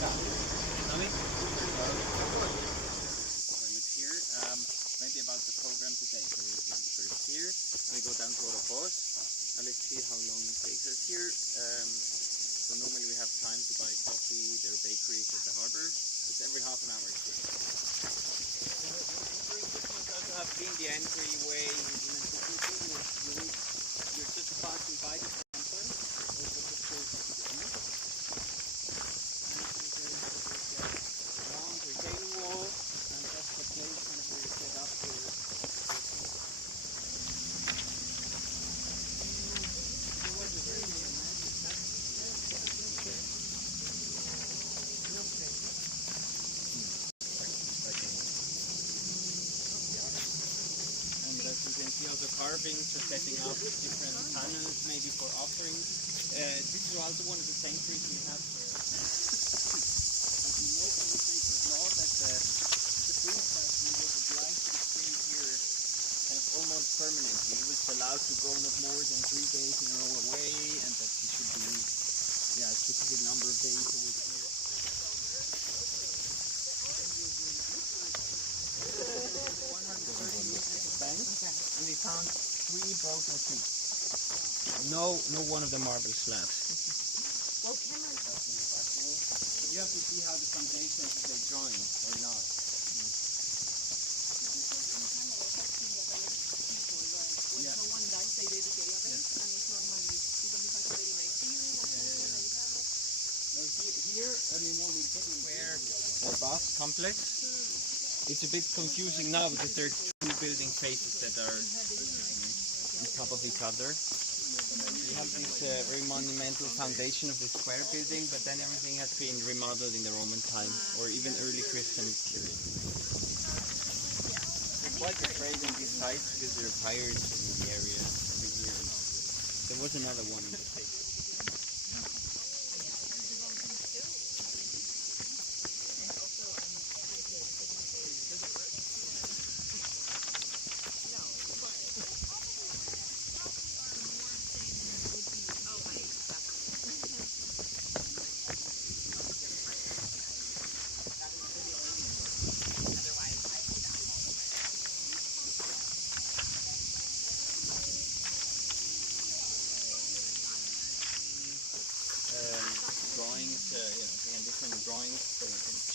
Here, maybe about the program today. So we first here, and we go down to Oropos, and let's see how long it takes us here. So normally we have time to buy coffee. There are bakeries at the harbor. It's every half an hour here. During Christmas also have been the entryway. You're just passing by the temple. Also the church to the east. And long retaining wall, and that's the place kind of where you set up your also carvings for setting up different panels, maybe for offerings. This is also one of the sanctuaries we have here. As we know from the sacred law that the priest actually was obliged to stay here kind of almost permanently. He was allowed to go not more than 3 days in a row away, and that he should be a specific number of days a week here. 130 meters of bank. And we found 3 broken feet. No one of the marble slabs. Well, you have to see how the foundations, if they join or not. When someone dies, they dedicate it, and it's normally because it's very nice to you. Here, I mean, when we get where the bath complex, it's a bit confusing now because there are 2 building faces that are on top of each other. We have this very monumental foundation of the square building, but then everything has been remodeled in the Roman time or even early Christian period. We're quite afraid in these sites because there are pirates in the area every year. There was another one in the state.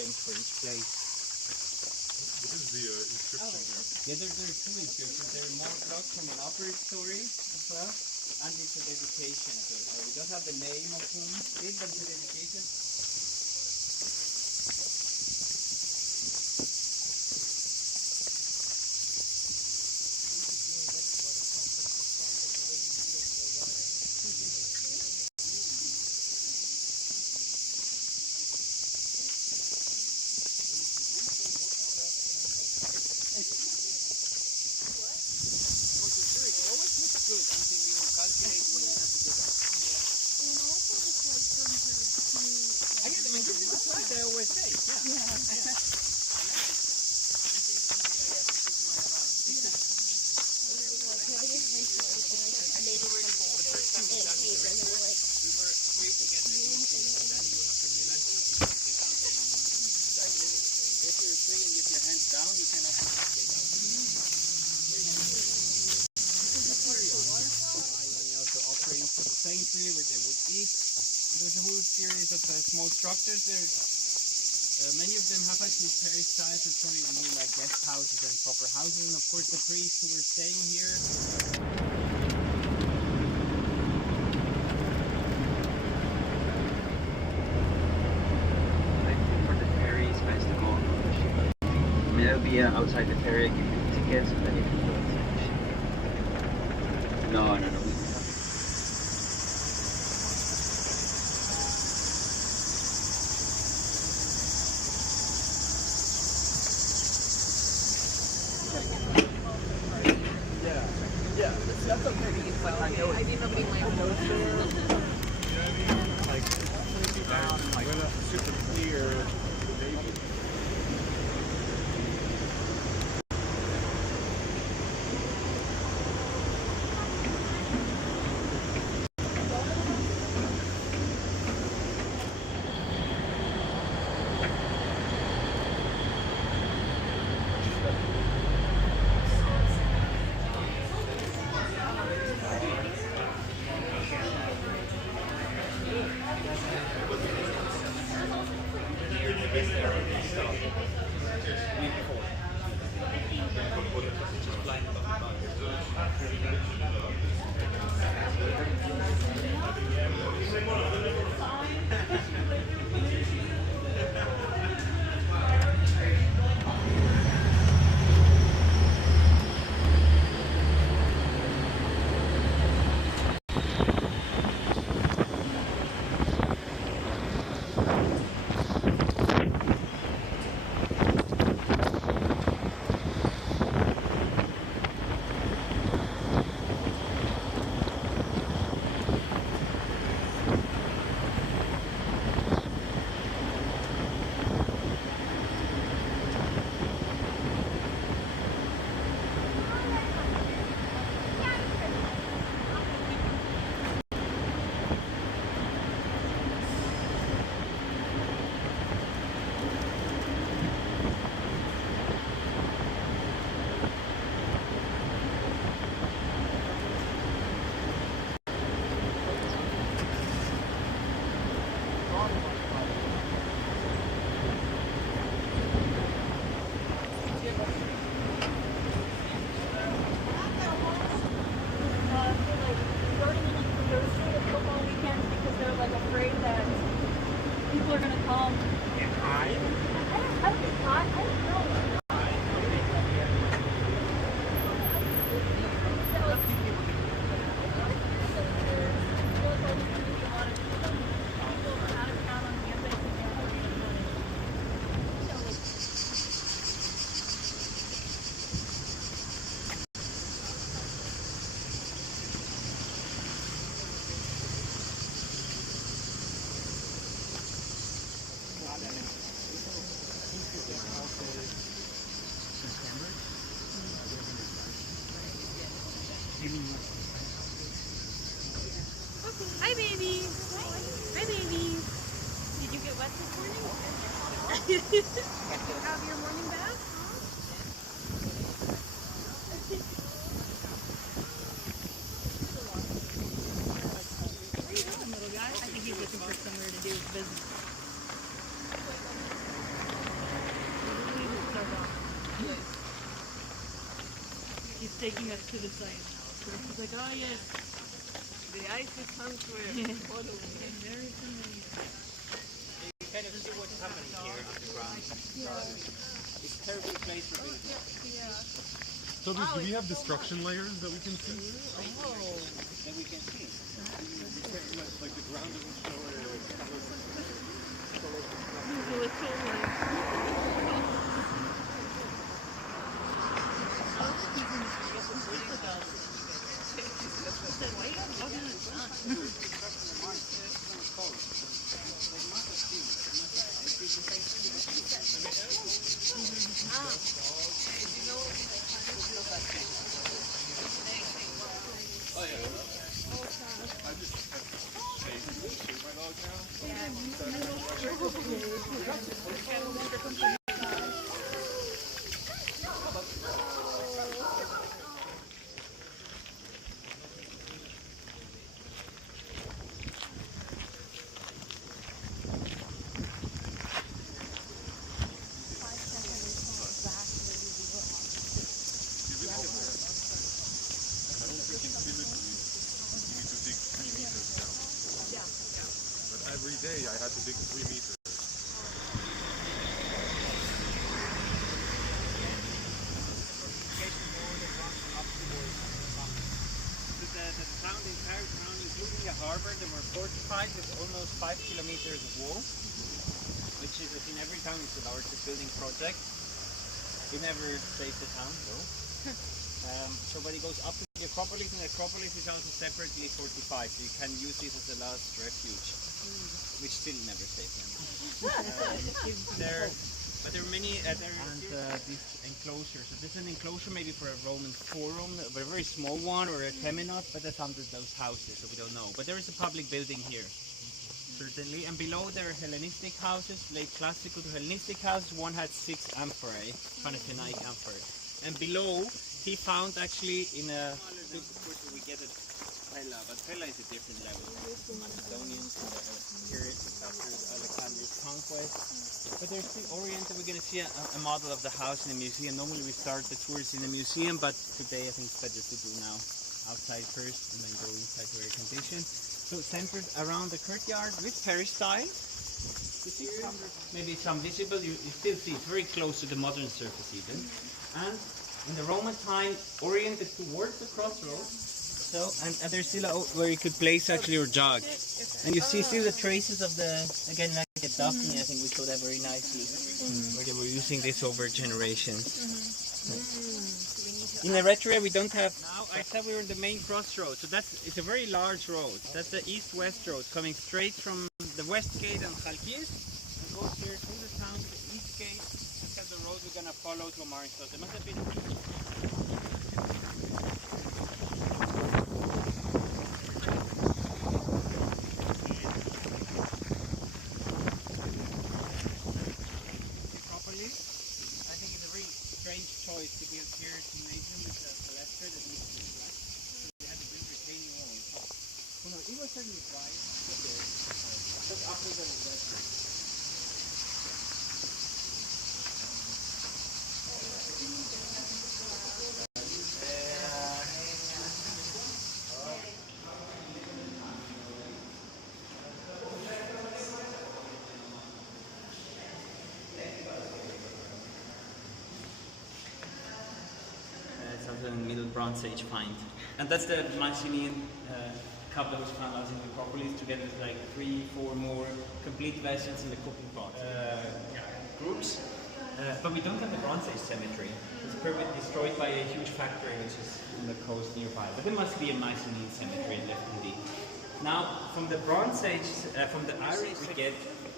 For each place. What is the inscription here? Yeah, there are 2 inscriptions. There are more blocks from an upper story as well, and it's a dedication. So we don't have the name of whom it, but it's a dedication. Small structures. Many of them have actually parish size, it's probably more like guest houses and proper houses, and of course the priests who were staying here. For the ferries festival, I mean, it'll be outside the ferry, give you tickets, and then you can go inside. No. That's okay. I did not bring my own. Like, super clear. Hi, baby. Hi, baby. Did you get wet this morning? Did you have your morning bath? Where are you going, little guy? I think he's looking for somewhere to do his business. He's taking us to the site. He's like, oh yes, the icy sanctuary. Very familiar. You kind of see what's happening here underground. It's a terrible place for building. So do we have destruction layers that we can see? That we can see. Like the ground doesn't show it. Every day I had to dig 3 meters. The town, the entire town, including the harbor, they were fortified with almost 5 kilometers of wall, which is, in every town, it's the largest building project. We never saved the town, though. So when it goes up to the Acropolis, and the Acropolis is also separately fortified, so you can use this as the last refuge, which still never saved them. But there are many, this enclosure. So this is an enclosure maybe for a Roman forum, but a very small one, or a temenot, but that's under those houses, so we don't know. But there is a public building here, certainly. And below there are Hellenistic houses, late classical to Hellenistic houses. One had 6 amphiarai, Panathinaik amphiarai. And below, he found actually in a... we get it. Pella, but Pella is a different level. The Macedonians, Periods after Alexander's conquest. But there's the Orient, and we're going to see a model of the house in the museum. Normally we start the tours in the museum, but today I think it's better to do now outside first and then go inside to air condition. So centered around the courtyard with Ferry style. Maybe some visible, you still see it's very close to the modern surface even. And in the Roman time, oriented towards the crossroads. So, and there's still where you could place actually your jog. And you see still the traces of the, again, like the balcony, I think we saw that very nicely. Where they were using this over generations. In Eretria we don't have, now I said we were in the main crossroad, so it's a very large road. That's the east-west road coming straight from the west gate on Chalkida and goes here through the town to the east gate. That's the road we're going to follow to Amarynthos. There must have been... to give here to Nathan with the Celestia that needs to be flat. So we had to build retaining walls. Well, no, it was certainly dry. Just after the Middle Bronze Age find. And that's the Mycenaean cup that was found out in the Acropolis, together with like 3-4 more complete vessels in the cooking pot groups. But we don't have the Bronze Age cemetery. It's permanently destroyed by a huge factory which is on the coast nearby. But there must be a Mycenaean cemetery left indeed. Now, from the Bronze Age, from the Iris, we get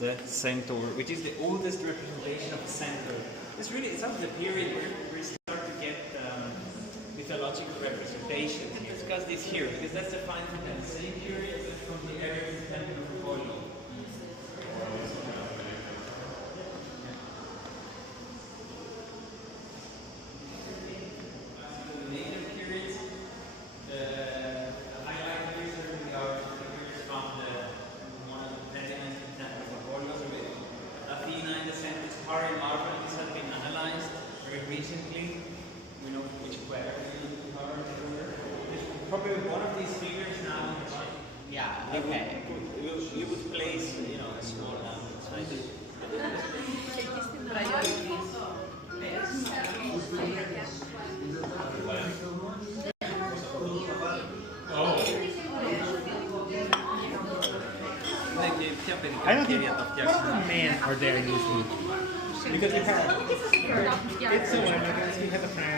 the centaur, which is the oldest representation of a centaur. It's really, it's of the period where we start to get with mythological representation. We discuss this here because that's the fine from the same period as from the area of the temple of Apollo. You would place, a small lamp inside it. I don't think. What men are there in this movie? Because we have. It's the one, I guess we have a friend.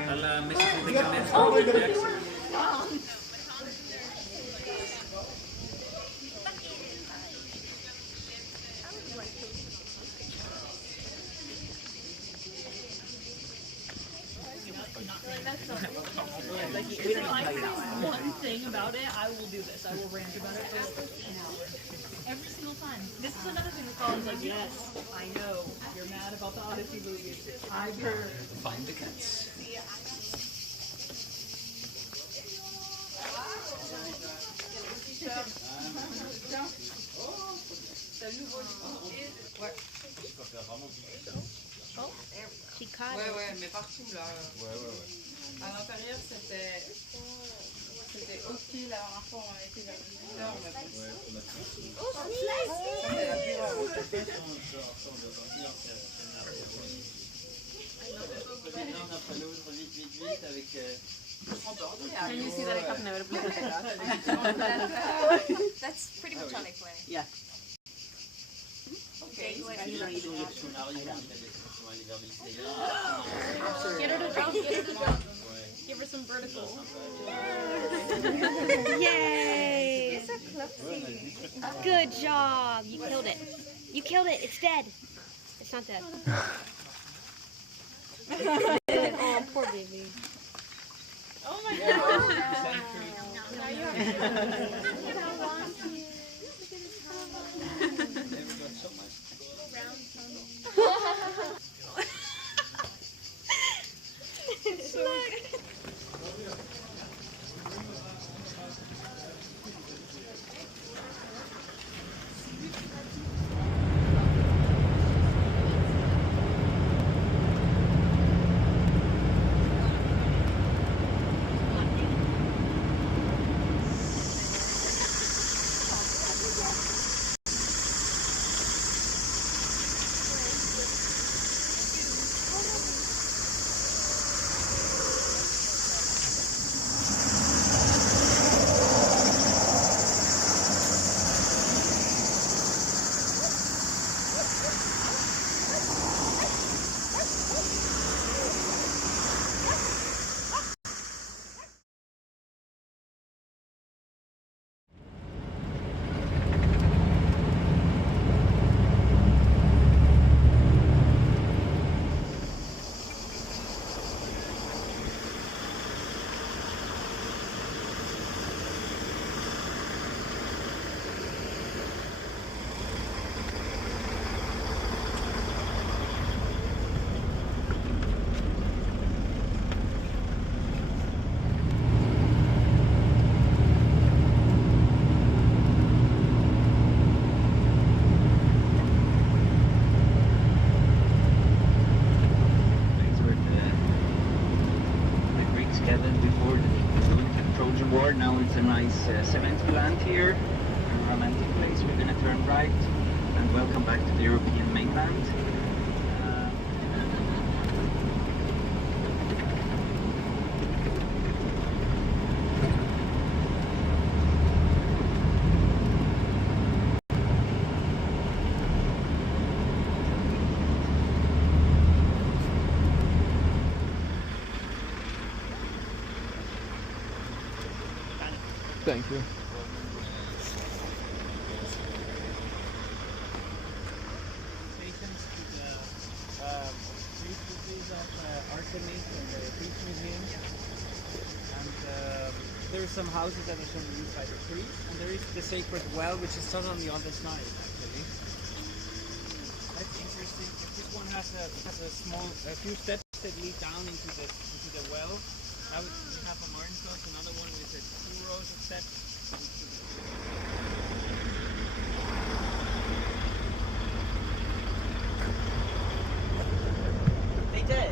One thing about it, I will do this. I will rant about it for an hour. Every single time. This is another thing that Colin's like, yes, I know. You're mad about the Odyssey movies. I've heard. Find the cats. Ouais, mais partout là. À l'intérieur, c'était ok la dernière fois, on a été vers 18h, mais Can you see that I have never played that? That's pretty much how they play. Yeah. Okay. Get her to jump, get her to jump. Give her some vertical. Yay! You're so clumsy. Good job. You killed it. You killed it. It's dead. It's not dead. Oh, poor baby. Oh my god. Now you have to. Look at how long he is. Look at his round tunnel. It's so good. Now it's a nice cement plant here, a romantic place. We're going to turn right and welcome back to the European mainland. Thank you. Stations to the refugees of Artemis and the Greek Museum. there are some houses that are shown used by the priests, and there is the sacred well, which is sort of on the other side, actually. That's interesting. This one has a few steps that lead down into the well. Now we have Amarynthos, another one with 2 rows of steps. They did.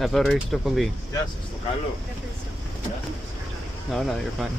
Ευχαριστώ πολύ. Γεια σας, το καλό. No, you're fine.